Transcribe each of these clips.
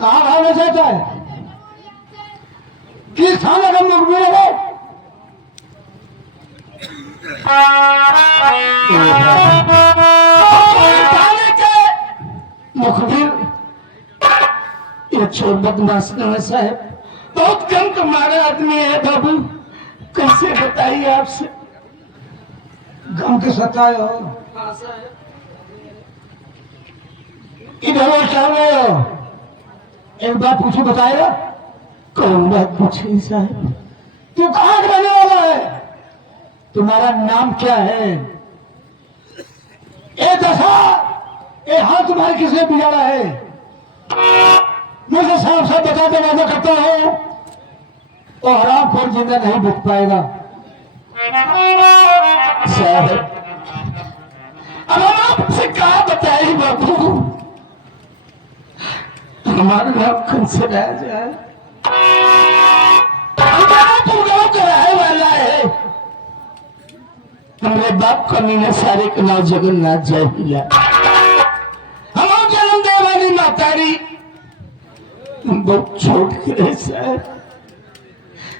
कहाँ भागना चाहता है? किस थाने का मुखबिर है? थाने के मुखबिर ये चोर बदमाश है साहब, बहुत कम कमाने आदमी है बाबू। कैसे बताइए आपसे, गम के सताए हो। इधर क्या रहे हो? एक बात पूछो, बताएगा? कौन बात पूछी साहब? तू कहाँ रहने वाला है? तुम्हारा नाम क्या है? ए दशा, ए हाथ तुम्हारे किसने बिगाड़ा है? मुझे साफ साफ बता दे, वादा करता हूं और हराम खोर जिंदा नहीं बच पाएगा साहब। अब हम आपसे कहा बताए बाबू, हमारा नाम कौन से रह जाए? हमारा गाँव का रहने वाला है। हमारे बाप का मीना सारे का नाम जगन्नाथ जय हिला। हमारा जन्म दे वाली मातारी बहुत छोट के रहे सर,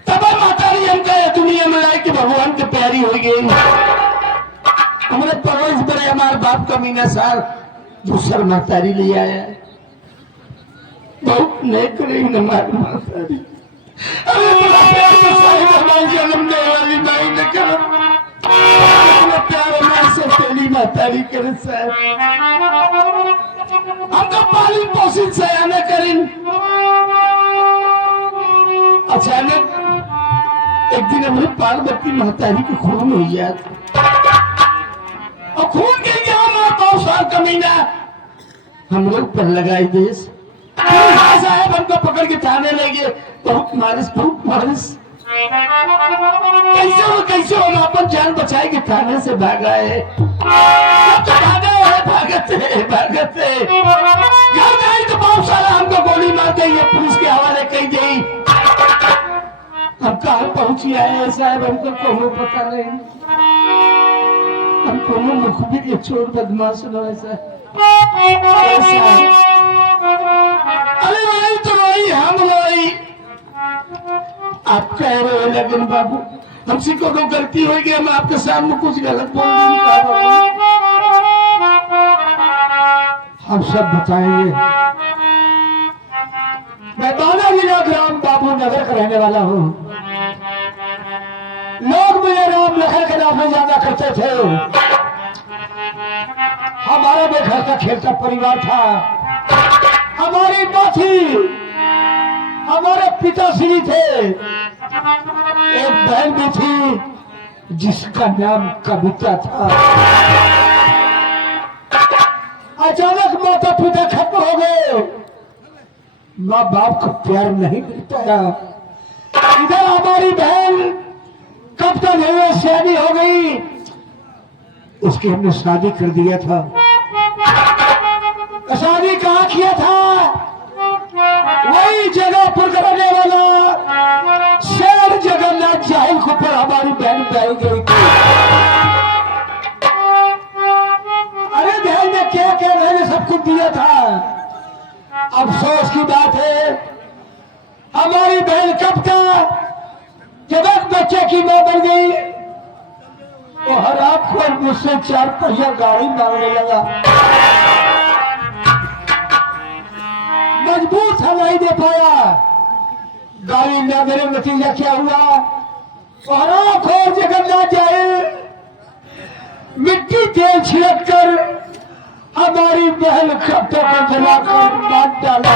तब मातारी हमका दुनिया में लाए कि भगवान के प्यारी हो गई। हमारे परवरिश बड़े हमारे बाप का मीना सार दूसर मातारी ले आया, बहुत नेक रही हमारी मातारी। अरे बड़ा प्यार से साहिब हमारे जन्म दे वाली माई ने करो, अपना प्यार हमारे से पहली मातारी करे साहब। हमका पालन पोषण से आने करीन। अचानक एक दिन हमारे पार्वती मातारी की खून हुई याद, और खून के यहाँ बहुत साल कमीना हम लोग पर लगाई देश साहब। हमको पकड़ के थाने लगे, बहुत मारिश कैसे हम अपन जान बचाए के थाने से भागा है। भागते घर गई तो बहुत सारा हमको गोली मार गई है, पुलिस के हवाले कही गई। हम कहाँ पहुंची आए साहब, हमको कोनो पता नहीं। हम कोनो मुखबिर ये चोर बदमाश ऐसा। अरे वही तो रोई, हम रोई। आप कह रहे हो लेकिन बाबू हमसे को गलती हो गई, हम आपके सामने कुछ गलत बोल नहीं। हम सब बताएंगे। मैं बालाजीला ग्राम बाबू नगर का रहने वाला हूँ। लोग मुझे राम लखन के नाम में जाना करते थे। हमारा भी घर का खेलता परिवार था। हमारी माँ थी, हमारे पिताश्री थे, एक बहन भी थी जिसका नाम कविता था। अचानक माता पिता खत्म हो गए, माँ बाप को प्यार नहीं मिल पाया। इधर हमारी बहन कविता नहीं शादी हो गई, उसकी हमने शादी कर दिया था। शादी कहाँ किया था? वही जगह पर रहने वाला शेर जगन्नाथ जाहिल को पर हमारी बहन ब्याही गई थी। अरे बहन ने क्या क्या मैंने सब कुछ दिया था। अफसोस की बात है हमारी बहन कब तक जब एक बच्चे की मां बन गई, वो हर आप को मुझसे 4 पहिया गाड़ी मांगने लगा। मजबूर था, नहीं दे पाया। गाड़ी न मेरे नतीजा क्या हुआ? और खोर जगन्नाथ जाहिल मिट्टी तेल छिड़क कर हमारी बहन कब्जा पर जलाकर मार डाला।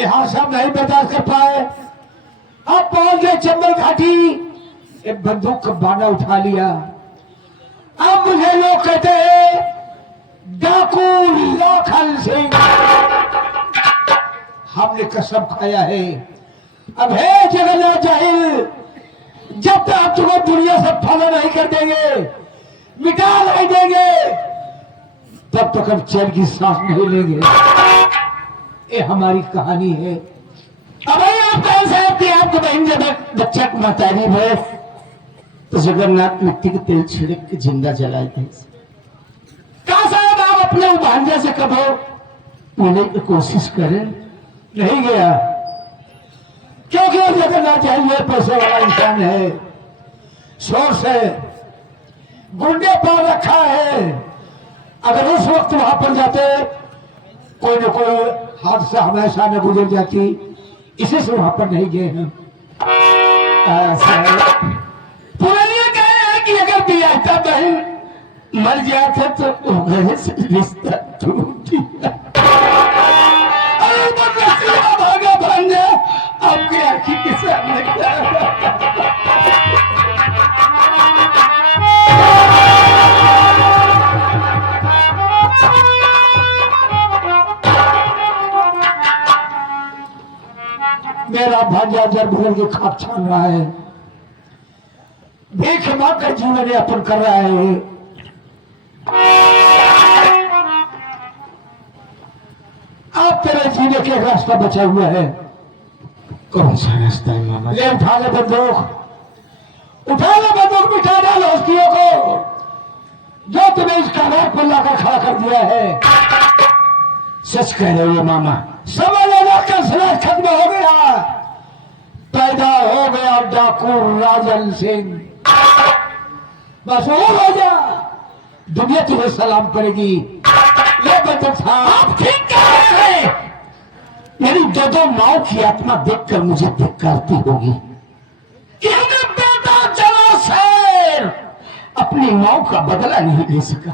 यहाँ सब नहीं बर्दाश्त कर पाए। अब पहुंच गए चंबल घाटी, एक बंदूक का बाना उठा लिया। अब मुझे लोग कहते हैं डाकू लाखन सिंह। हमने कसम खाया है, अब है जगन्नाथ जाहिल, जब तक आप तुम्हें दुनिया से फॉलो नहीं कर देंगे, मिटा नहीं देंगे, तब तक हम चैन की सांस नहीं लेंगे। ये हमारी कहानी है। अब आप कौन सा आपकी आपको बहन जब बच्चा को मातारी है तो जगन्नाथ मिट्टी के तेल छिड़क के जिंदा जलाए थे। कहा साहब आप अपने भांजे से कभी मिलने की कोशिश करे, नहीं गया, क्योंकि जगन्नाथ चाहिए पैसे वाला इंसान है, सोर्स है, गुंडे पर रखा है। अगर उस वक्त वहां पर जाते कोई न कोई हादसा हमेशा न गुजर जाती, इसी से वहां पर नहीं गए हैं। पुरानिया कहे हैं कि अगर भी आता बहन मर जाता तो घर से रिश्ता टूट गया। भागा भांजा आपकी आंखी के सामने मेरा भांजा जरभर की खाक छान रहा है, भीख मांगकर जीवन यापन कर रहा है। आप तेरे जीने के एक रास्ता बचा हुआ है। कौन सा रास्ता है मामा? ले उठा ले बंदूक, उठा ले बंदूक, मिटा डालो हस्तियों को जो तुम्हें इस कगार पर लाकर खड़ा कर दिया है। सच कह रहे हो मामा? समझ लेना का सिलसिला खत्म हो गया, पैदा हो गया डाकू राजन सिंह। बस वो हो जा, दुनिया तुम्हें सलाम करेगी। ये बंदूक था। आप ठीक कह रहे हैं। मेरी दो माओ की आत्मा देखकर मुझे धिक्कारती होगी कि हमने बेटा चला शेर अपनी माओ का बदला नहीं ले सका।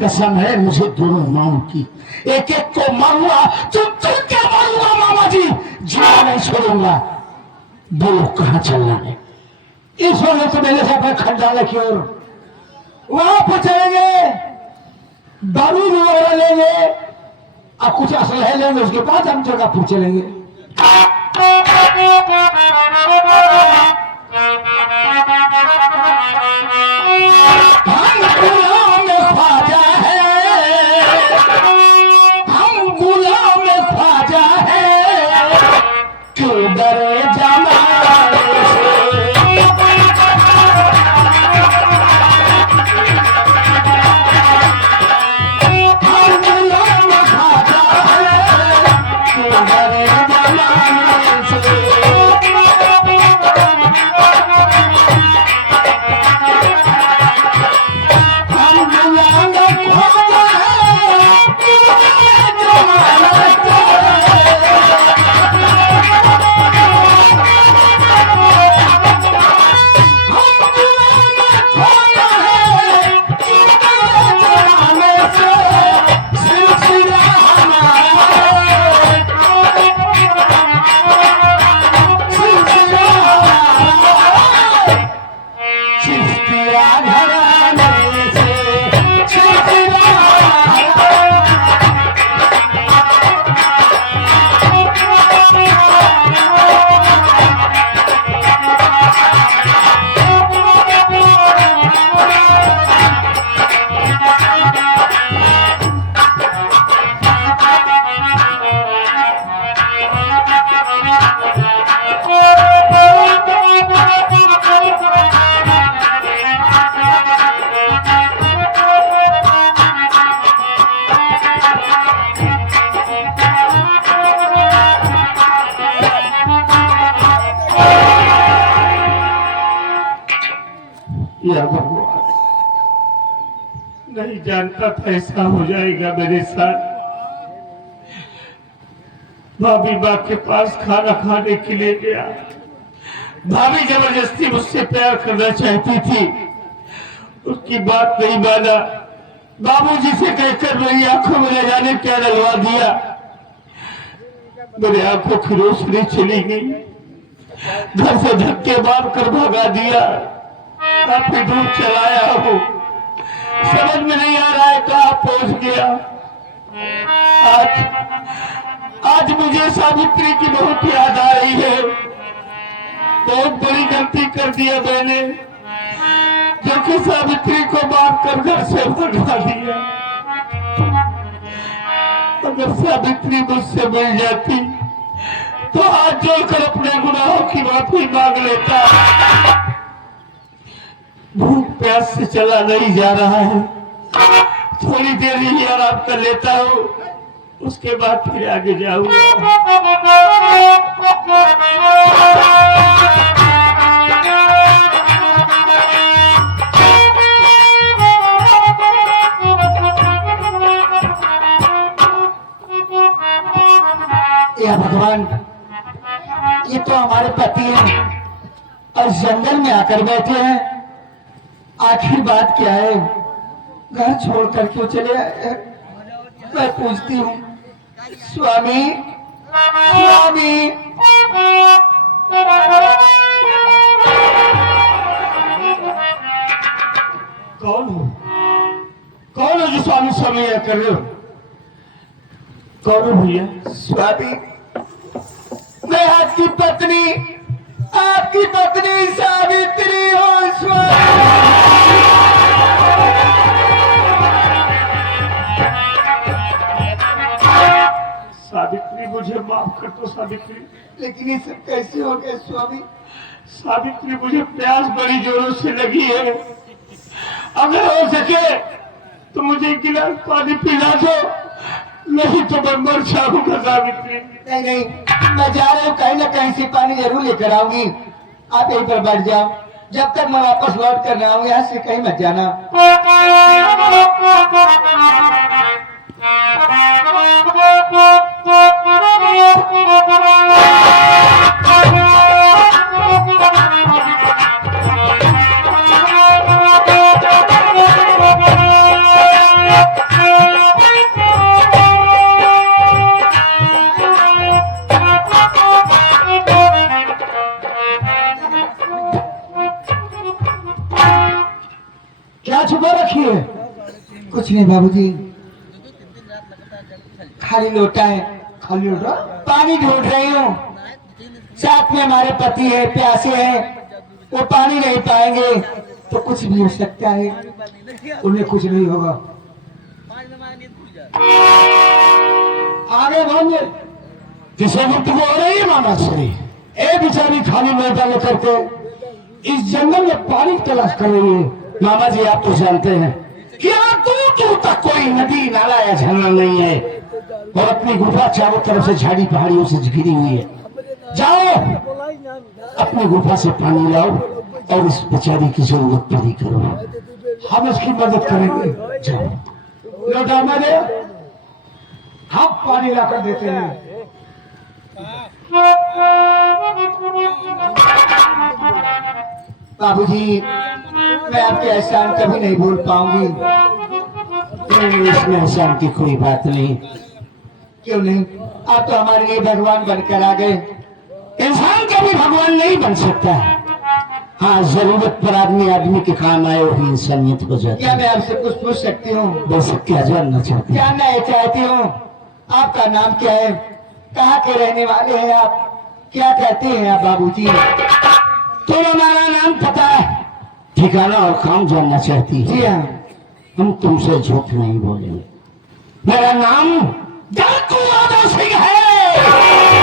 कसम है मुझे दोनों माओ की, एक एक को मारूंगा, चुप के मारूंगा मामा जी, जीना नहीं छोड़ूंगा। बोलो कहाँ चलना है? इस वक्त तो मेरे साथ खंडाला की ओर वहां पर चलेंगे, बारूद वगैरह लेंगे और कुछ असलहे लेंगे, उसके बाद हम जगहपुर चलेंगे। हम गुलाम ख्वाजा है, हम गुलाम ख्वाजा है, क्यों डरे जमाने से। हम गुलाम ख्वाजा है, क्यों डरे जमाने से। या भगवान, नहीं जानता था ऐसा हो जाएगा मेरे साथ। भाभी माँ के पास खाना खाने के लिए गया। भाभी जबरदस्ती मुझसे प्यार करना चाहती थी, उसकी बात नहीं माना। बाबूजी से कहकर मेरी आंखों में ले जाने क्या डलवा दिया। मेरी आंखों की रोशनी चली गई, घर से धक्के मार कर भगा दिया। काफी दूर चलाया हूँ, समझ में नहीं आ रहा है कहाँ पहुंच गया। आज मुझे सावित्री की बहुत याद आ रही है। बहुत बड़ी गलती कर दिया मैंने, जो कि सावित्री को मारकर घर से भगा दिया। अगर सावित्री मुझसे मिल जाती तो हाथ जोड़कर अपने गुनाहों की माफी मांग लेता। भूख प्यास से चला नहीं जा रहा है, थोड़ी देर ही आराम कर लेता हूँ, उसके बाद फिर आगे जाऊंगा। या भगवान, ये तो हमारे पति हैं और जंगल में आकर बैठे हैं। आखिर बात क्या है? घर छोड़कर क्यों चले आए? मैं पूछती हूँ, स्वामी स्वामी। कौन हो? कौन हो जो स्वामी स्वामी यह कर रहे हो? कौन हो भैया? स्वामी, मैं आपकी पत्नी सावित्री हूँ स्वामी। सावित्री, मुझे माफ कर दो सावित्री। लेकिन ये सब कैसे हो गए स्वामी? सावित्री, मुझे प्यास बड़ी जोरों से लगी है, अगर हो सके तो मुझे एक गिलास पानी पिला दो, नहीं तो मैं मर जाऊंगा सावित्री। नहीं नहीं, मैं जा रहा हूँ, कहीं ना कहीं से पानी जरूर लेकर आऊंगी। आप यहीं पर बैठ जाओ, जब तक मैं वापस लौट कर ना आऊँ, यहाँ से कहीं मत जाना। क्या छुपा रखी है? कुछ नहीं बाबूजी, खाली लोटा है। खाली लोटा? पानी ढूंढ रही हूँ। साथ में हमारे पति है, प्यासे हैं, वो पानी नहीं पाएंगे तो कुछ भी हो सकता है, उन्हें कुछ नहीं होगा। आगे बोलिए। किसी वक्त वो हो रही है मामा श्री, ए बेचारी खाली लोटा लेकर के इस जंगल में पानी की तलाश कर रही है। मामा जी आप तो जानते हैं कि यहाँ दूर दूर तक कोई नदी नाला या झरना नहीं है और अपनी गुफा चारों तरफ से झाड़ी पहाड़ियों से घिरी हुई है। जाओ अपनी गुफा से पानी लाओ और इस बेचारी की जरूरत पूरी करो। हम इसकी मदद करेंगे। जाओ। लोटा में दे, हम पानी लाकर देते हैं। बाबूजी, मैं आपके एहसान कभी नहीं भूल पाऊंगी। नहीं, इसमें एहसान की कोई बात नहीं। क्यों नहीं? आप तो हमारे लिए भगवान बनकर आ गए। इंसान कभी भगवान नहीं बन सकता। हाँ, जरूरत पर आदमी के काम आए वही इंसानियत हो जाती क्या है। मैं आपसे कुछ पूछ सकती हूँ? बस क्या जानना चाहते हैं? जानना ये चाहती हूँ, आपका नाम क्या है? कहाँ के रहने वाले हैं आप? क्या कहते हैं आप बाबूजी? तुम हमारा नाम पता है, ठिकाना और काम जानना चाहती जी है? हाँ। हम तुमसे झूठ नहीं बोलेंगे। मेरा नाम डाकू यादव सिंह है।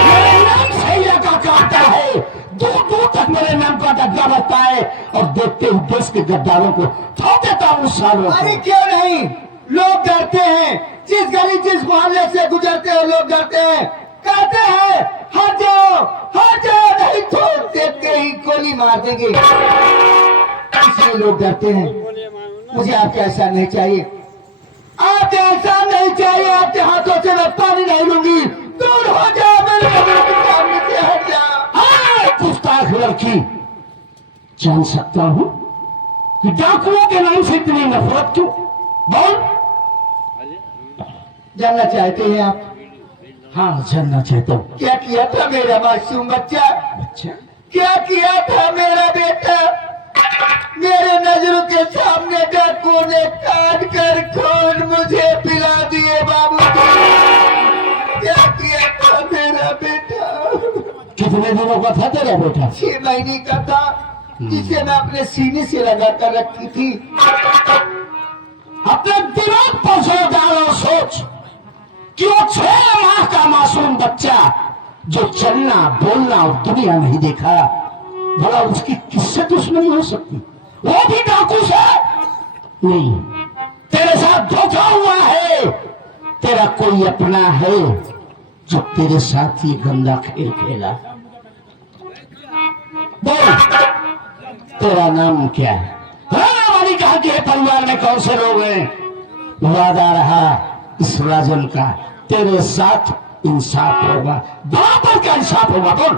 मेरे नाम से ही लगा काटता है, दूर दूर तक मेरे नाम का डग्गा बजता है और देखते ही देश के गद्दारों को ठोक देता हूँ सालों अरे को। क्यों नहीं, लोग डरते हैं। जिस गली जिस मोहल्ले से गुजरते हैं लोग डरते हैं, कहते हैं हट जाओ, नहीं तो देखते ही गोली मार देंगे। इसलिए लोग डरते हैं। मुझे आपका एहसान नहीं चाहिए, आपके एहसान नहीं चाहिए। आपके हाथों से मैं पानी नहीं लूंगी। दूर हो जाओ, मेरे सामने से हट जाओ। हाँ, गुस्ताख लड़की, जान सकता हूँ कि डाकुओं के नाम से इतनी नफरत क्यों? बोल। जानना चाहते हैं आप? हाँ, जानना चाहता हूँ। क्या किया था मेरा मासूम बच्चा? अच्छा, क्या किया था मेरा बेटा? मेरे नजरों के सामने डाकुओं ने काट कर खून मुझे पिला दिए बाबूजी। क्या किया था मेरा बेटा? कितने दिनों का था तेरा बेटा? 6 महीने का था, जिसे मैं अपने सीने से लगा कर रखी थी। अपने दिमाग पर जोर डाल और सोच कि वो 6 माह का मासूम बच्चा जो चलना बोलना और दुनिया नहीं देखा, भला उसकी किससे दुश्मनी हो सकती? वो भी डाकू से नहीं, तेरे तेरे साथ धोखा हुआ है। तेरा कोई अपना है जो तेरे साथ ये गंदा खेल खेला? बोल, तेरा नाम क्या है? वाली कहा कि परिवार में कौन से लोग हैं? वादा रहा इस राजन का, तेरे साथ इंसाफ होगा, बराबर का इंसाफ होगा। बोल।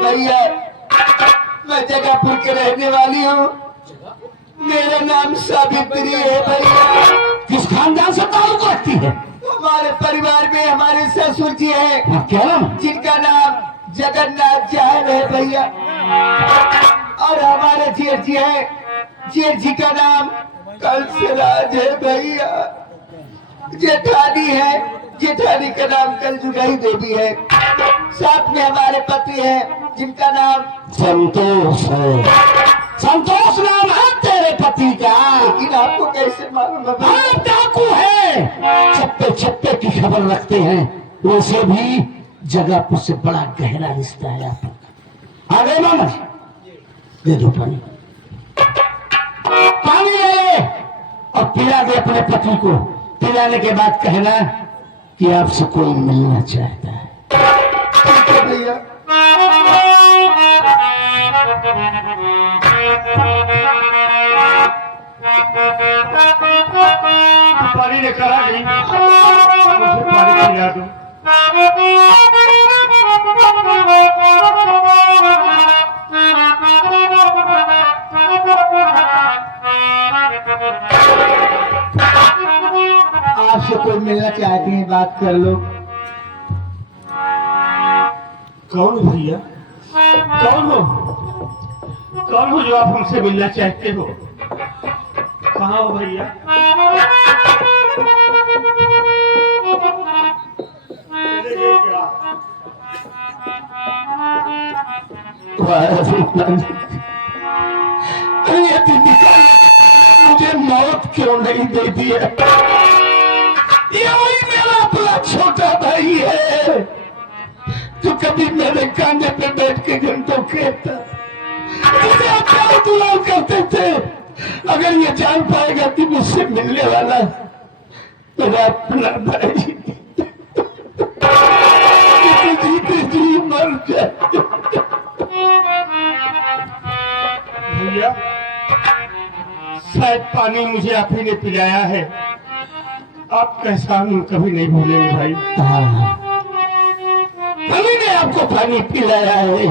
भैया मैं जगापुर के रहने वाली हूँ, मेरा नाम सावित्री है भैया। किस खानदान से ताल्लुक रखती है? हमारे परिवार में हमारे ससुर जी हैं, क्या? जिनका नाम जगन्नाथ जाहल है भैया, और हमारे जेठ जी हैं, जेठ जी का नाम कंसराज है भैया। जेठानी है, जेठानी का नाम कलजुगाई देवी है। साथ में हमारे पति हैं, जिनका नाम संतोष है। संतोष नाम है तेरे पति का? लेकिन आपको कैसे मालूम है भैया? आप डाकू है, चप्पे चप्पे की खबर रखते हैं। वैसे भी जगहपुर से बड़ा गहरा रिश्ता है आपका। आ गए मामा, दे दो पानी। पानी ले और पिला दे अपने पति को। पिलाने के बाद कहना कि आपसे कोई मिलना चाहता है। ठीक है भैया। पानी लेकर आ गई, मुझे पानी पिला दो। आपसे कोई मिलना चाहते हैं, बात कर लो। कौन भैया? कौन हो? कौन हो जो आप हमसे मिलना चाहते हो? कहाँ हो भैया? चले गए क्या? ये दीदी का मुझे मौत क्यों नहीं दे दी है? यही मेरा अपना छोटा भाई है जो कभी मेरे कांधे पे बैठ के घंटों खेलता, मुझे प्यार दुलार करते थे। अगर ये जान पाएगा कि मुझसे मिलने वाला मेरा अपना भाई जीते जी मर जाए। भैया शायद पानी मुझे आप ही ने पिलाया है। आपका एहसान कभी नहीं भूलेंगे भाई। हमी ने आपको पानी पिलाया है।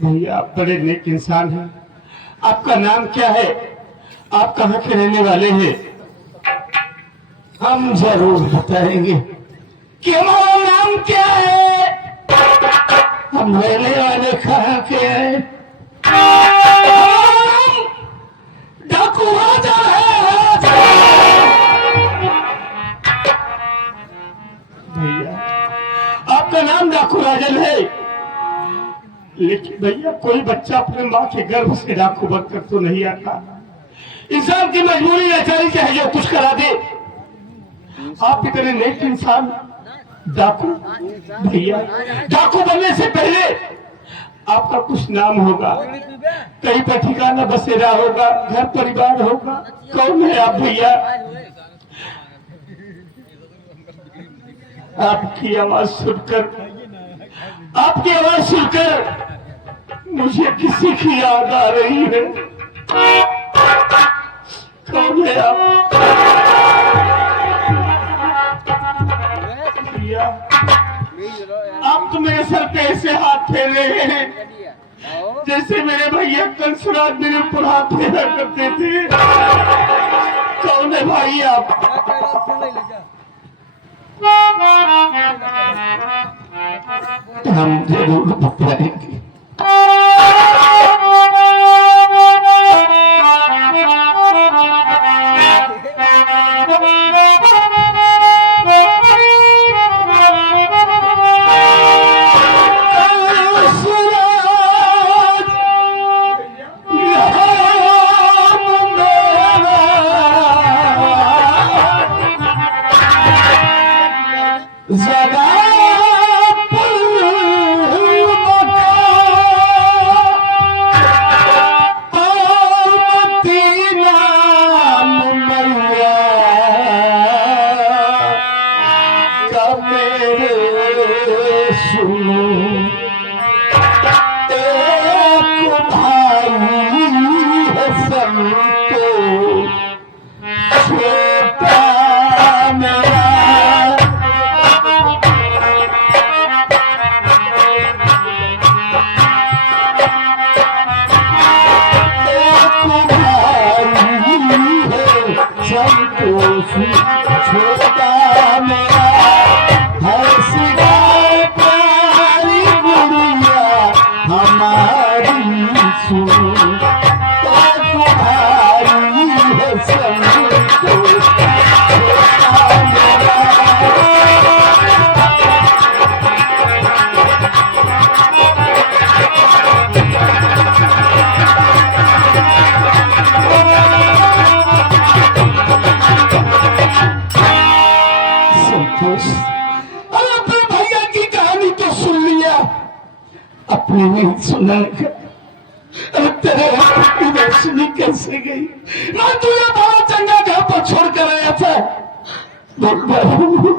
भैया आप बड़े नेक इंसान हैं। आपका नाम क्या है? आप कहाँ के रहने वाले हैं? हम जरूर बताएंगे कि हमारा नाम क्या है, हम रहने वाले कहाँ के हैं। हमारा नाम डाकू राजा है। भैया आपका नाम डाकू राजन है, लेकिन भैया कोई बच्चा अपने माँ के गर्भ से डाकू बनकर तो नहीं आता। इंसान की मजबूरी लाचारी चाहे जो कुछ करा दे। आप इतने नेक इंसान डाकू, भैया डाकू बनने से पहले आपका कुछ नाम होगा, कहीं पर ठिकाना बसेरा होगा, घर परिवार होगा। कौन है आप भैया? आपकी आवाज सुनकर मुझे किसी की याद आ रही है। कौन है आप? भैया आप तो मेरे सर पे ऐसे हाथ फेर रहे हैं जैसे मेरे भैया कंसराज मेरे ऊपर हाथ फेरा करते थे। कौन है भाई आप? हम जरूर बताएंगे। संतोष छोटा मेरा संतोष छोटा मेरा हंसगा प्यारी गुड़िया हमारी सुन तुम्हारी है संतोष छोटा मेरा अरे अपने भैया की कहानी तो सुन लिया, अपने नहीं सुना। अरे तेरे की रोशनी कैसे गई? मैं तुझे बड़ा चंगा घर पर छोड़ कर आया था। बोल बाबू।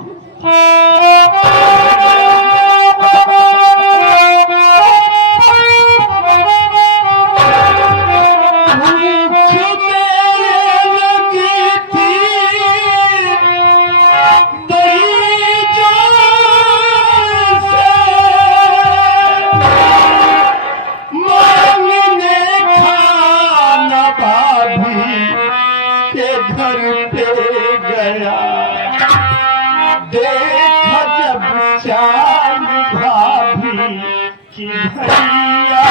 देखा जब चांद भाभी कि भैया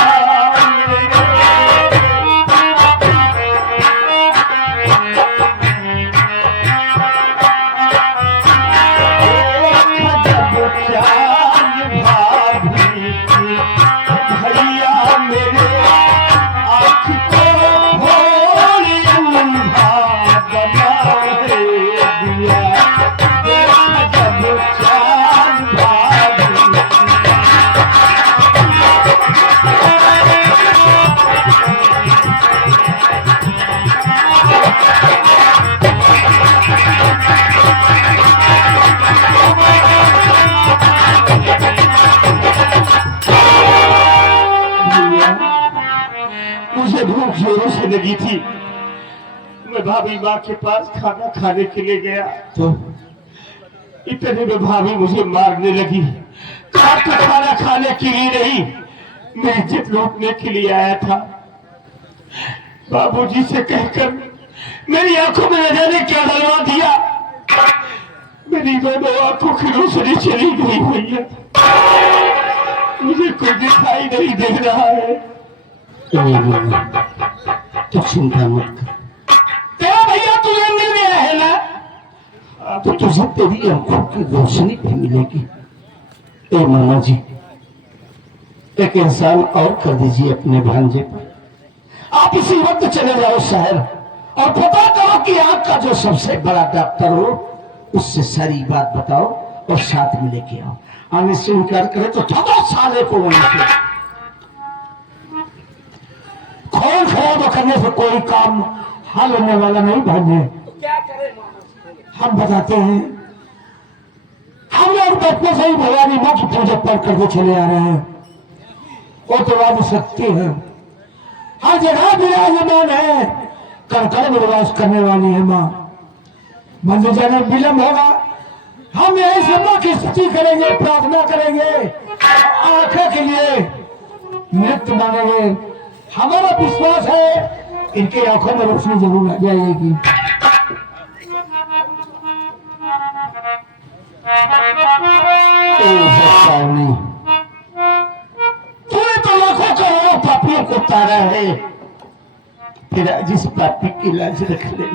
मुझे भूख जोरों से लगी थी। मैं भाभी माँ के पास खाना खाने के लिए गया तो इतने में भाभी मुझे मारने लगी। कहा तो खाना खाने के लिए नहीं, मैं इज्जत लूटने के लिए आया था। बाबूजी से कहकर मेरी आंखों में न जाने क्या डलवा दिया। मेरी दोनों आंखों की रोशनी चली गई भैया, मुझे कुछ दिखाई नहीं दे रहा है। तो चिंता मत कर, तेरा भैया तुझे मिल गया है ना, तो तुझे तेरी आंखों की रोशनी भी मिलेगी। ए मामा जी, एक इंसान और कर दीजिए अपने भांजे पर। आप इसी वक्त चले जाओ शहर और पता करो कि आंख का जो सबसे बड़ा डॉक्टर हो उससे सारी बात बताओ और साथ में लेके आओ। आने से इनकार करे तो थोड़ा साले को वहीं पे खून खराब करने से कोई काम हल होने वाला नहीं भाई। क्या करें? हम बताते हैं, हम लोग बचपन से ही भगवानी माँ की पूजा पाठ करके चले आ रहे हैं। वो तो बात सकती है, हर जगह विराजमान है, कण में निवास करने वाली है माँ। मंदिर जाने में विलंब होगा, हम यही से माँ की स्तुति करेंगे, प्रार्थना करेंगे, आंखें के लिए नृत्य मांगेंगे। हमारा विश्वास है इनकी आंखों में रोशनी जरूर आ जाएगी। तूने तो लाखों करोड़ों पापियों को तारा है, फिर जिस पापी की लाज रख ले।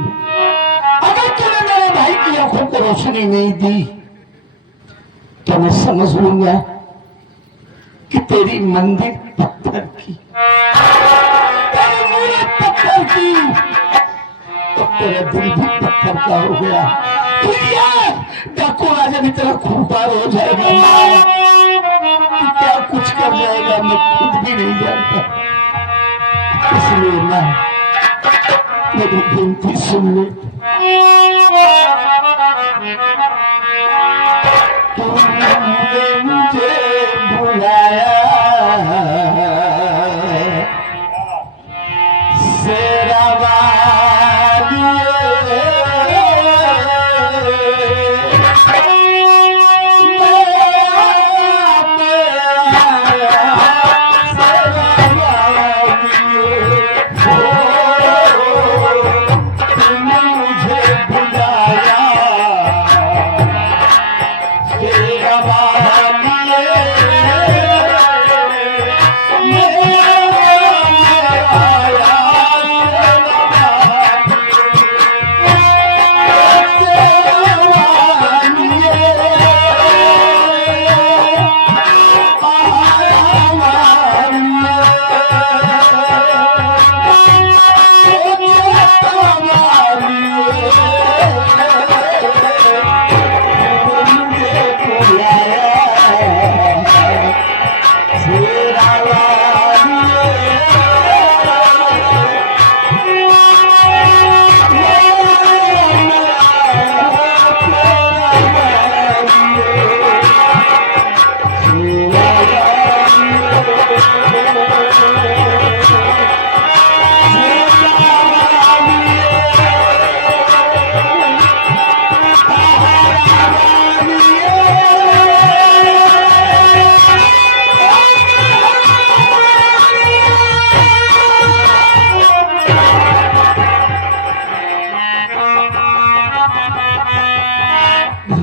अगर तूने मेरे भाई की आंखों को रोशनी नहीं दी तो मैं समझ लूंगा कि तेरी मंदिर पत्थर की, तेरी मूरत पत्थर की, तो तेरा दिल भी पत्थर का हो गया। डाकू राजा भी तेरा खूंखार हो जाएगा। तू क्या कुछ कर जाएगा मैं खुद भी नहीं जानता। इसलिए मेरी विनती सुन ले। तुमने मुझे बुलाया शेरावाली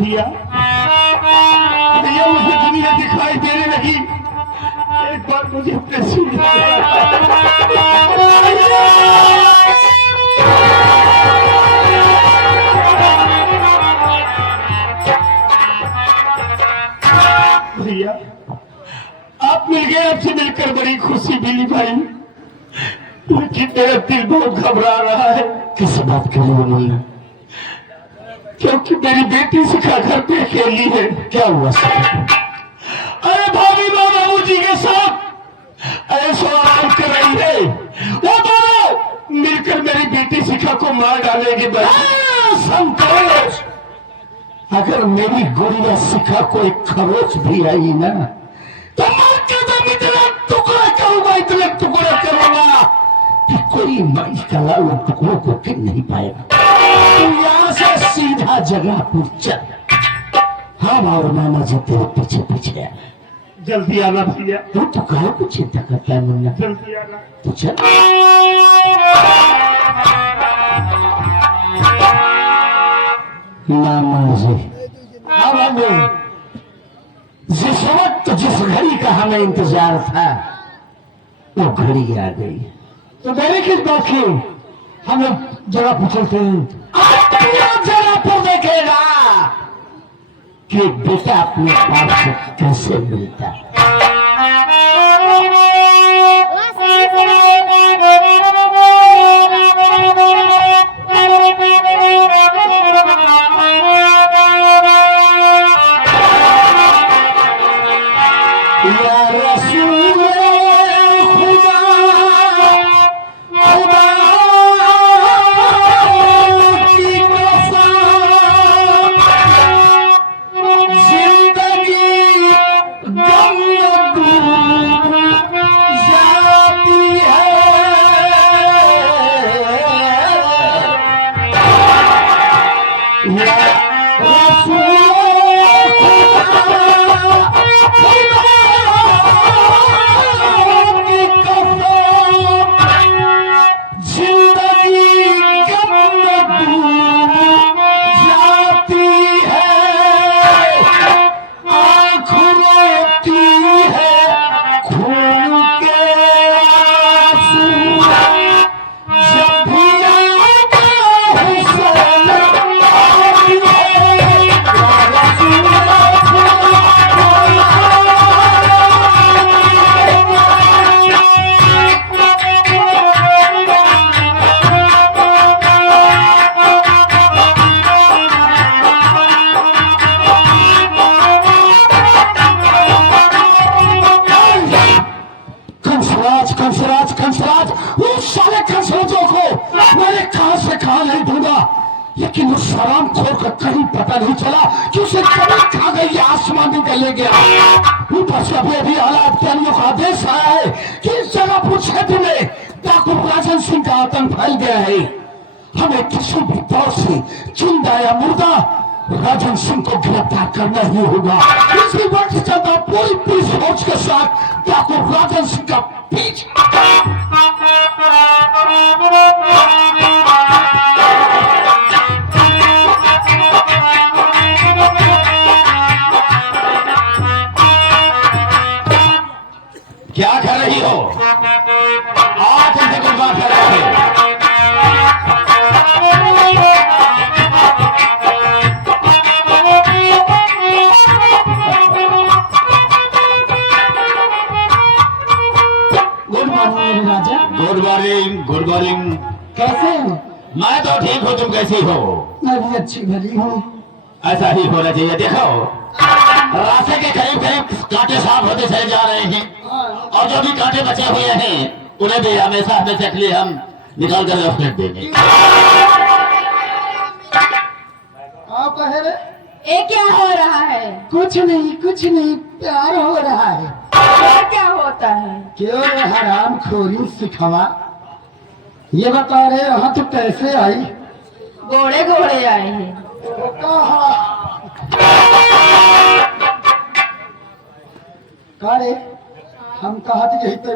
भैया भैया मुझे दुनिया दिखाई देने लगी। एक बार मुझे अपने सीने भैया आप मिल गए, आपसे मिलकर बड़ी खुशी मिली भाई, लेकिन मेरा दिल बहुत घबरा रहा है। किस बात के लिए मुन्ना? क्योंकि मेरी बेटी शिखा घर पे अकेली है। क्या हुआ शिखा? अरे भाभी माँ बाबू जी के साथ ऐसा आराम कर रही है, वो दोनों मिलकर मेरी बेटी शिखा को मार डालेंगे। संतोष, अगर मेरी गुड़िया शिखा को एक खरोच भी आई ना तो मार के दम इतना टुकड़ा करूंगा, इतने टुकड़े करूंगा कि कोई माई का लाल टुकड़ों को गिन नहीं पाएगा। तू यहाँ से सीधा जगहपुर चल, हम और मामा जी तेरे पीछे पीछे आ। जल्दी आना भैया। तू काहे को चिंता करता है मुन्ना? जल्दी आना। तू चल। मामा जी, जिस वक्त जिस घड़ी का हमें इंतजार था वो घड़ी आ गई। तो मेरी किस बात की? हम लोग जगह पर चलते हैं। जगहपुर देखेगा कि बेटा अपने बाप से कैसे मिलता है। लेकिन उस हराम खोर का कहीं पता नहीं चला कि उसे कभी खा गई या आसमान में ले गया। ऊपर से अभी आलाधिकारियों का आदेश आया है कि इस जगहपुर क्षेत्र में डाकू राजन सिंह का आतंक फैल गया है। हमें किसी भी तौर से जिंदा या मुर्दा राजन सिंह को गिरफ्तार करना ही होगा। इसी वक्त जनता पूरी पुलिस फोर्स के साथ डाकू राजन सिंह का पीछा। क्या कर रही हो? आज से कुछ बात कर रहे हो? Good morning Raja. Good morning, good morning. कैसे हो? मैं तो ठीक हूँ, तुम कैसी हो? मैं भी अच्छी भली हूँ। ऐसा ही होना चाहिए। देखो, रास्ते के करीब करीब कांटे साफ होते चले जा रहे हैं और जो भी कांटे बचे हुए हैं उन्हें भी हमेशा हमेशा के लिए हम निकाल कर रख देंगे। आप कहे रे? ये क्या हो रहा है? कुछ नहीं, प्यार हो रहा है। क्या क्या होता है? क्यों रे हराम खोरी सिखवा? ये बता रहे यहाँ तो कैसे आई? घोड़े घोड़े आए हैं। का रे? हम कहा थे यही तो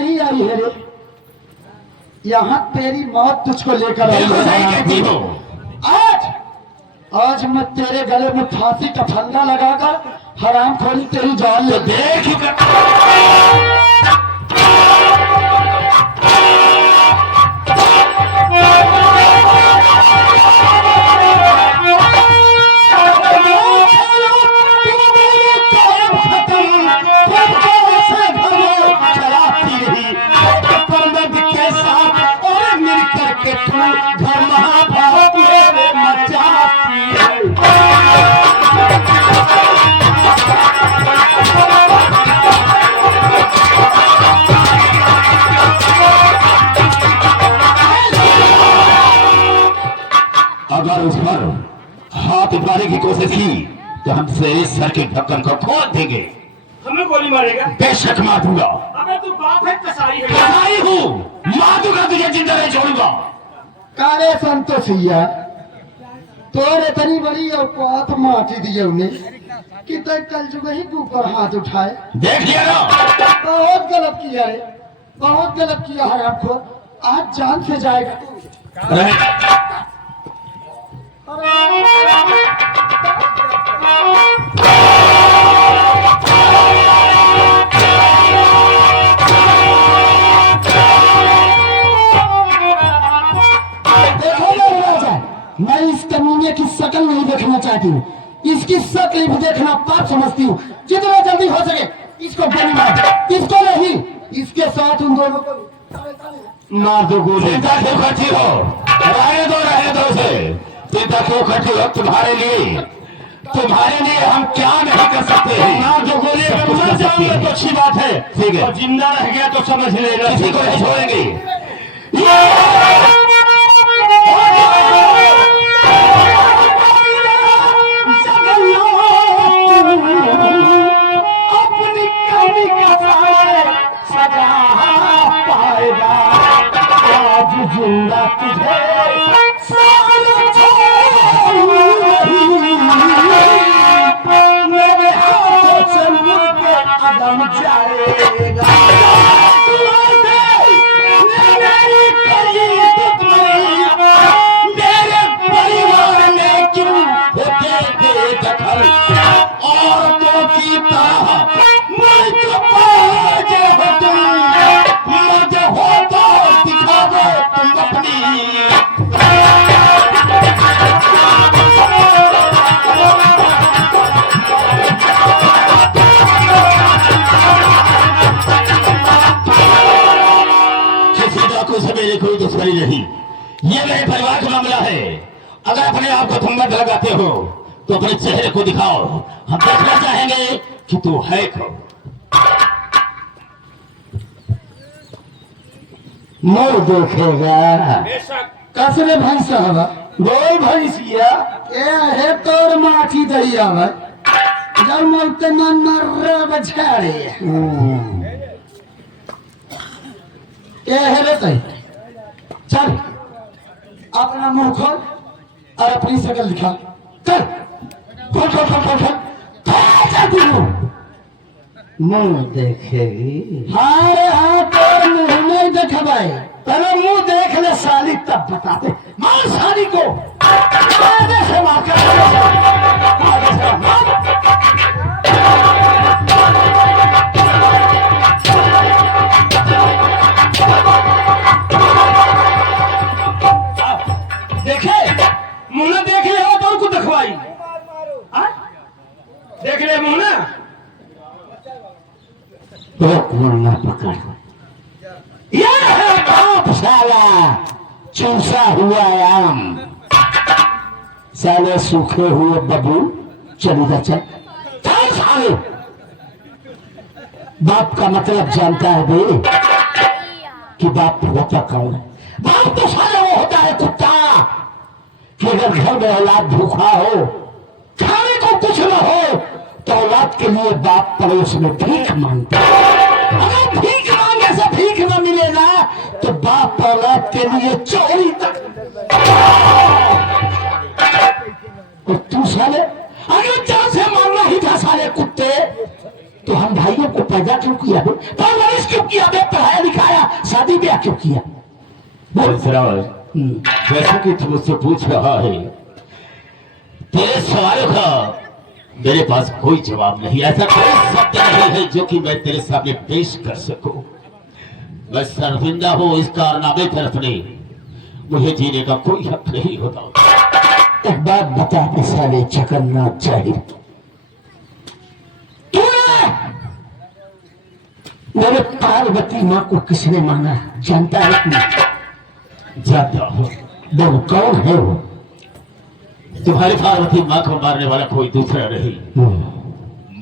नहीं आई है रे, यहाँ तेरी मौत तुझको लेकर आई बिल्कुल सही कहती है। हो। आज मैं तेरे गले में फांसी का फंदा लगाकर हराम खोरी तेरी जान तो ले। देख ही कर। अगर उस पर हाथ उठाने की कोशिश की तो हम तेरे सर के ढक्कन को खोल देंगे। हमें गोली मारेगा? बेशक मार दूंगा। अबे तू बाप है कसाई है? कसाई हूँ, मार दूंगा, तुझे जिंदा नहीं छोड़ूंगा। कारे संतोषिया तोर इतनी बड़ी औकात माटी दी उन्हें कि तय कल जो ही ऊपर हाथ उठाए। देख लिया ना, बहुत गलत किया रे, बहुत गलत किया है आपको। आज जान से जाएगा तू। देखो मेरे राजा, मैं इस कमीने की शक्ल नहीं देखना चाहती हूँ, इसकी शक्ल भी देखना पाप समझती हूँ। जितना जल्दी हो सके इसको गोली मार, इसको नहीं, इसके साथ उन दोनों को मार दो गोली। चिंता क्यों करती हो? रहने दो उसे। चिंता क्यों करती हो? तुम्हारे लिए हम क्या नहीं कर सकते हैं। मार दो गोली। अगर मर जाऊंगा तो अच्छी बात है, ठीक है। और जिंदा रह गया तो समझ लेना। किसी को नहीं छोड़ेंगे। अपनी कमी का साए सजा पाएगा। आज जिंदा तुझे मेरे हाथों से मुझे कदम जाएगा। मेरे परिवार में क्यों होते बेदखल? औरतों की तरह मर्द पाज हो तुम, मर्द हो तो दिखा दो तुम अपनी। किसी डाकू से मेरी कोई दुश्मनी नहीं, ये मेरे परिवार का मामला है। अगर अपने आप को तुम मत लगाते हो तो अपने चेहरे को दिखाओ, हम देखना चाहेंगे कि तू है कौन। मोर देखेगा बेशक। कसरे भाई साहब दो भैंसिया ए है तोर माठी दैया भाई जब मोते न मर बछाड़े ए है रे तई चल अपना मुंह खोल और अपनी शक्ल दिखा। चल खोल खोल खोल खोल खोल चल तू मुंह देखेगी। हाँ रे हाँ तोर मुंह नहीं देखा भाई, पहले मुंह देख ले साली तब बताते। मार साली को आगे से मार कर आगे से मार। देखे मुन्ना देख लिया हो तो उनको दिखवाई। देख ले मुन्ना। एक मुन्ना पकड़, यह है बाप साला चूसा हुआ आम, साले सूखे हुए बबू चली जा चल चल साले। बाप का मतलब जानता है बे कि बाप होता कौन है? बाप तो साले वो होता है कुत्ता कि अगर घर में औलाद भूखा हो, खाने को कुछ न हो तो औलाद के लिए बाप पड़ोस में भीख मांगता है। अगर भीख मांगे से भीख न मिले ना तो बाप औलाद के लिए चोरी तक। और तू साले अगर जान से मारना ही था साले कुत्ते तो हम भाइयों को पैदा क्यों किया बे? परवरिश क्यों किया बे? पढ़ाया लिखा शादी ब्याह क्यों किया? बोल। जैसा कि तू मुझसे पूछ रहा है, तेरे सवालों का मेरे पास कोई जवाब नहीं। ऐसा कोई शब्द नहीं है जो कि मैं तेरे सामने पेश कर सकूं। मैं शर्मिंदा हूं इस कारनामे तरफ नहीं, मुझे जीने का कोई हक नहीं होता। एक बात बता दे साले जगन्नाथ जाहिर, मेरे पार्वती माँ को किसने माना जानता है कि नहीं? जानता हूं। बोल कौन है वो? तुम्हारी पार्वती माँ को मारने वाला कोई दूसरा नहीं,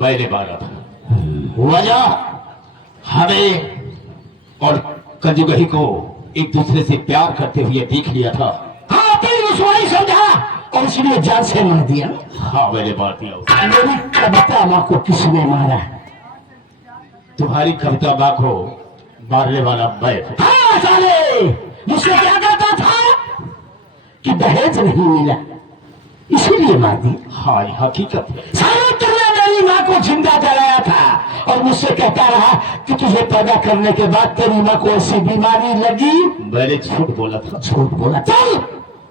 मैंने मारा था। वजह हमें और कंजुगही को एक दूसरे से प्यार करते हुए देख लिया था। हाँ, अपनी रुसवाई समझा और इसलिए जान से मार दिया। हाँ, मैंने मार दिया उसे। मेरी कविता माँ को किसने मारा? तुम्हारी कविता माँ को मारने वाला मैं हूं। हाँ साले, मुझसे क्या कहता था कि दहेज नहीं मिला इसीलिए मार दी। हाँ, ये हकीकत है। सालों तुमने मेरी माँ को जिंदा जलाया था और मुझसे कहता रहा कि तुझे पैदा करने के बाद तेरी माँ को ऐसी बीमारी लगी। मैंने झूठ बोला था। झूठ बोला? चल,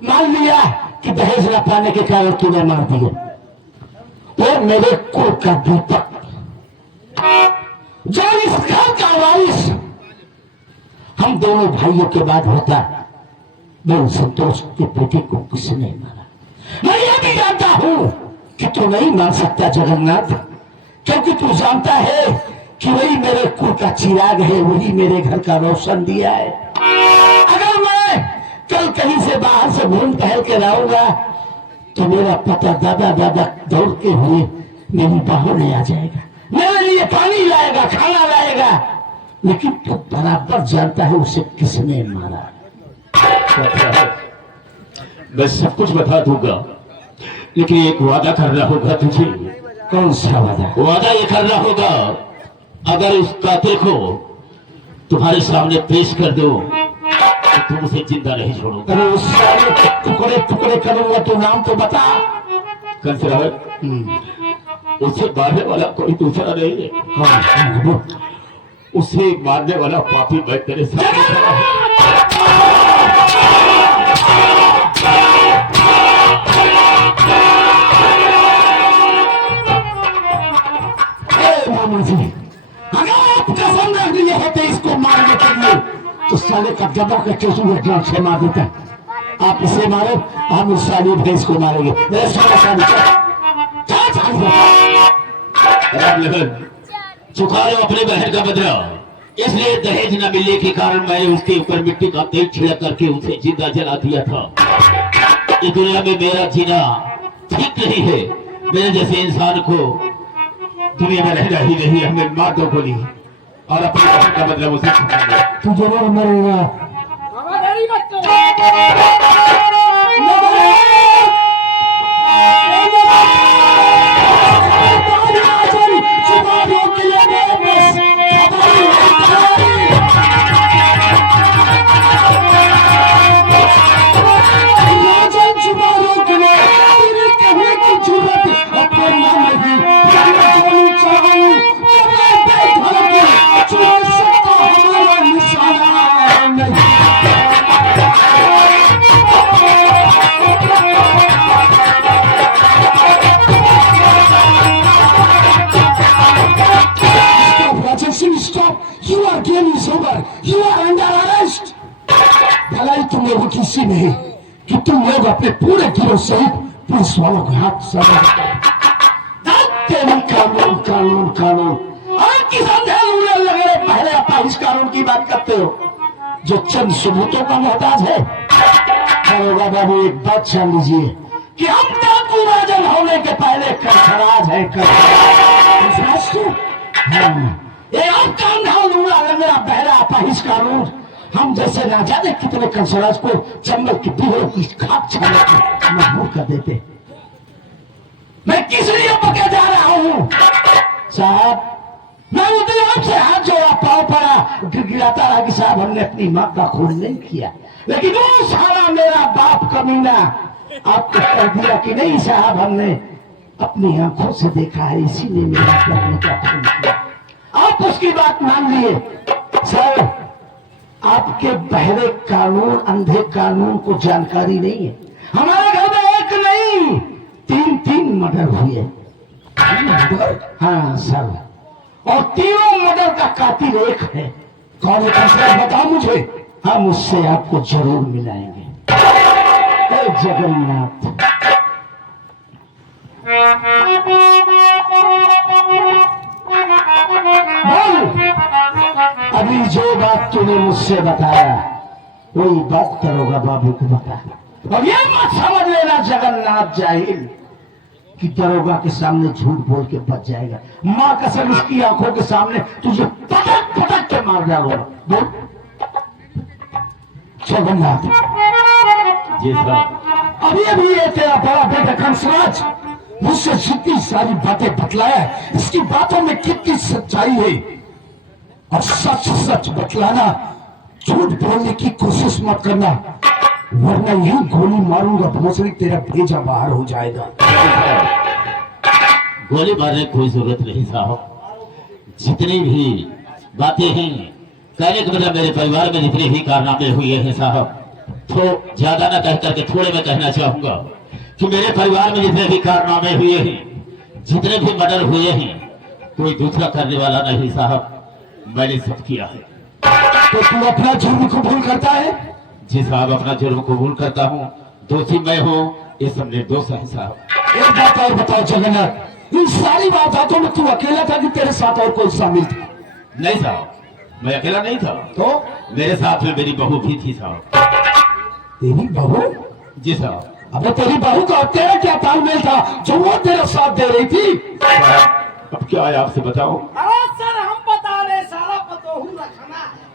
मान लिया कि दहेज न पाने के कारण तूने मार दिया। और मेरे कुल का दीपक जो इस घर का वारिस हम दोनों भाइयों के बाद होता, मैं उन संतोष के बेटे को किसने मारा? मैं यह भी जानता हूं कि तू नहीं मान सकता जगन्नाथ, क्योंकि तू जानता है कि वही मेरे कुल का चिराग है, वही मेरे घर का रोशन दिया है। अगर मैं कल कहीं से बाहर से घूम टहल के लाऊंगा तो मेरा पता दादा दादा दौड़ते हुए मेरी बाहों में आ जाएगा, मेरे लिए पानी लाएगा, खाना लाएगा, लेकिन तू बराबर जानता है उसे किसने मारा। मैं सब कुछ बता दूंगा, लेकिन एक वादा करना होगा तुझे। कौन सा वादा? वादा ये करना होगा, अगर उस कातिल को तुम्हारे सामने पेश कर दो तो तुम उसे जिंदा नहीं छोड़ोगे। अरे उस साले के टुकड़े टुकड़े करूंगा तो नाम तो बता। कंसरावत, उसे मारने वाला कोई दूसरा नहीं है। कौन? उसे मारने वाला पापी मैं तेरे सामने खड़ा हूं। मामा जी, अगर आप कसम रख लिए होते इसको मारने के लिए तो साले का दबा के चोसू जान से मार देता। आप इसे मारो, हम उस साले भैंस को मारेंगे। मेरे साले साले चुका लो अपने बहन का बदला। इसलिए दहेज न मिलने के कारण मैंने उसके ऊपर मिट्टी का तेल छिड़क करके उसे जिंदा जला दिया था। इस दुनिया में मेरा जीना ठीक नहीं है। मेरे जैसे इंसान को दुनिया में रहना ही नहीं। हमें मार दो गोली और अपने बहन का बदला उसे चुका दो। तू जरूर मरेगा। You are game is over. You are under arrest. भलाई तुम लोगों की सी नहीं कि तुम लोग अपने पूरे गिरोह सहित पुलिस वालों के हाथ सजा कानून कानून कानून और किसान लगे पहले आप इस कानून की बात करते हो जो चंद सबूतों का मोहताज है। होगा बाबू, एक बात जान लीजिए कि हम डाकू राजन होने के पहले कंसराज है। ये आप काम ढाल लूंगा मेरा बहरा अपाहिज कानून। हम जैसे ना जाने कितने कंसराज को चंबल की पीढ़ों की खाक छाने को मजबूर कर देते। मैं किस लिए पके जा रहा हूं साहब? मैं उतने आपसे हाथ जोड़ा, पाँव पड़ा, गिड़गिड़ाता रहा कि साहब हमने अपनी माँ का खून नहीं किया, लेकिन वो सारा मेरा बाप कमीना आपको कह दिया कि नहीं साहब हमने अपनी आंखों से देखा है, इसीलिए मेरा करने का खून किया। आप उसकी बात मान लिए सर। आपके बहरे कानून, अंधे कानून को जानकारी नहीं है। हमारे घर में एक नहीं 3 मर्डर हुए। हाँ सर, और तीनों मर्डर का कातिल एक है। कौन है दूसरा बता मुझे। हम उससे आपको जरूर मिलाएंगे। हे जगन्नाथ, बोल, अभी जो बात तूने मुझसे बताया वही बात दरोगा बाबू को बता। और ये मत समझ लेना जगन्नाथ जाहिल कि दरोगा के सामने झूठ बोल के बच जाएगा। माँ कसम उसकी आंखों के सामने तुझे पटक पटक के मार डालूंगा। बोल जगन्नाथ। जी साहब। अभी अभी ये तेरा बड़ा बेटा कंसराज मुझसे जितनी सारी बातें बतलाया है, इसकी बातों में कितनी सच्चाई है। और सच सच बतलाना, झूठ बोलने की कोशिश मत करना, वरना यही गोली मारूंगा भोसड़ी तेरा भेजा बाहर हो जाएगा। गोली मारने की कोई जरूरत नहीं साहब। जितनी भी बातें हैं, कहने का मतलब मेरे परिवार में जितने भी कारनामे हुए हैं साहब, तो ज्यादा ना कह करके थोड़े में कहना चाहूंगा कि मेरे परिवार में जितने भी कारनामे हुए हैं, जितने भी मर्डर हुए हैं, कोई दूसरा करने वाला नहीं साहब, मैंने सब किया है। तो तू अपना जुर्म कबूल करता है? जी साहब, अपना जुर्म कबूल करता हूँ। दोषी मैं हूँ, ये सब निर्दोष है साहब। एक बात और बताओ जगन्नाथ, इन सारी बातों में तू अकेला था कि तेरे साथ और कोई शामिल था? नहीं साहब, मैं अकेला नहीं था, तो मेरे साथ में मेरी बहू भी थी साहब। तेरी बहू? जी साहब। अबे तेरी बहू का तेरा क्या तालमेल था जो वो तेरा साथ दे रही थी? अब क्या है आपसे बताऊं? अरे सर हम बता रहे, साला पतोहू रखना है।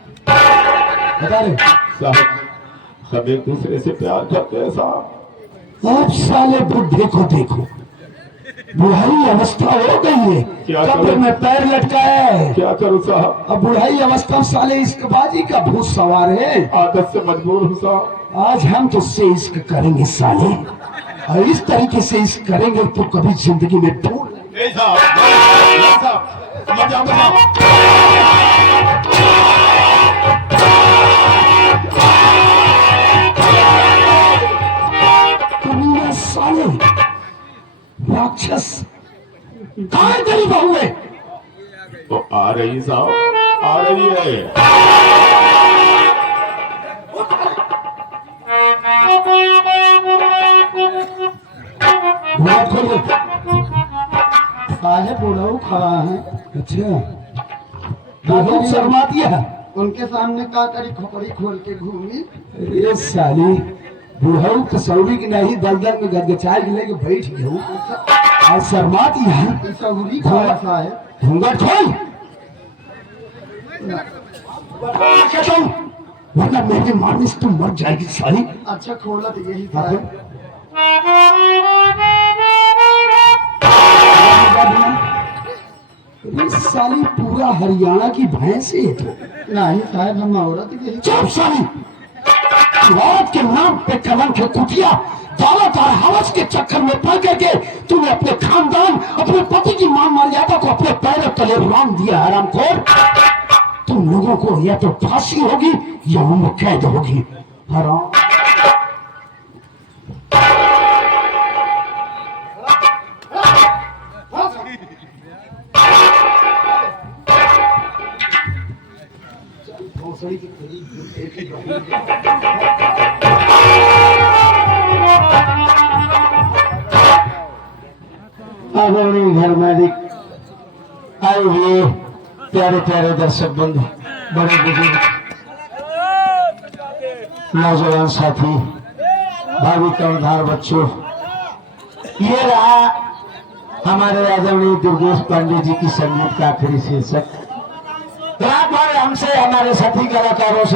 बता रहे साहब, हम एक दूसरे से प्यार करते हैं साहब। आप साले बुढ़े को देखो, बुढ़ाई अवस्था हो गई है, क्या कब्र करूं? में पैर लटकाया है। क्या करूं साहब? अब बुढ़ाई अवस्था में साले इश्कबाजी का भूत सवार है। आदत से मजबूर हूँ साहब। आज हम तुझसे इश्क करेंगे साले, और इस तरीके से इश्क करेंगे तो कभी जिंदगी में भूल नहीं साहब, नहीं साहब, मर जाऊंगा साहब। कमीना साले, राक्षस, कहाँ है तेरी बहू है? वो आ रही साहब, आ रही है। बुआ खोल दे। साहेब बुढ़ऊ खड़ा है, अच्छा, बहुत शर्मा दिया। उनके सामने का करी खोपड़ी खोल के घूमी। ये साली बुढ़ऊ कसौरी की नहीं दलदल में गदगचाए लेके बैठ गए और शर्मा दिया। सहुरी खड़ा साहेब। घूंघट खोल, कहता हूं, वरना मेरे मारने से तुम मर जाएगी साली। अच्छा खोला तो यही हाँ, साहेब। ये साली पूरा हरियाणा की भैंस है तो। नहीं साहेब, हम औरत यही। चुप साली, औरत के नाम पे कलंक है कुटिया। दौलत और हवस के चक्कर में पड़ करके तूने अपने खानदान, अपने पति की मान मर्यादा को अपने पैरों तले राम दिया। हरामखोर, तुम लोगों को या तो फांसी होगी या उम्र कैद होगी। हराम। आदरणीय घर मालिक, आए हुए प्यारे प्यारे दर्शक बंधु, बड़े बुजुर्ग, नौजवान साथी, भावी कर्णधार बच्चों, ये रहा हमारे आदरणीय दुर्गेश पांडे जी की संगीत का आखिरी शीर्षक। रात भर हमसे हमारे साथी कलाकारों से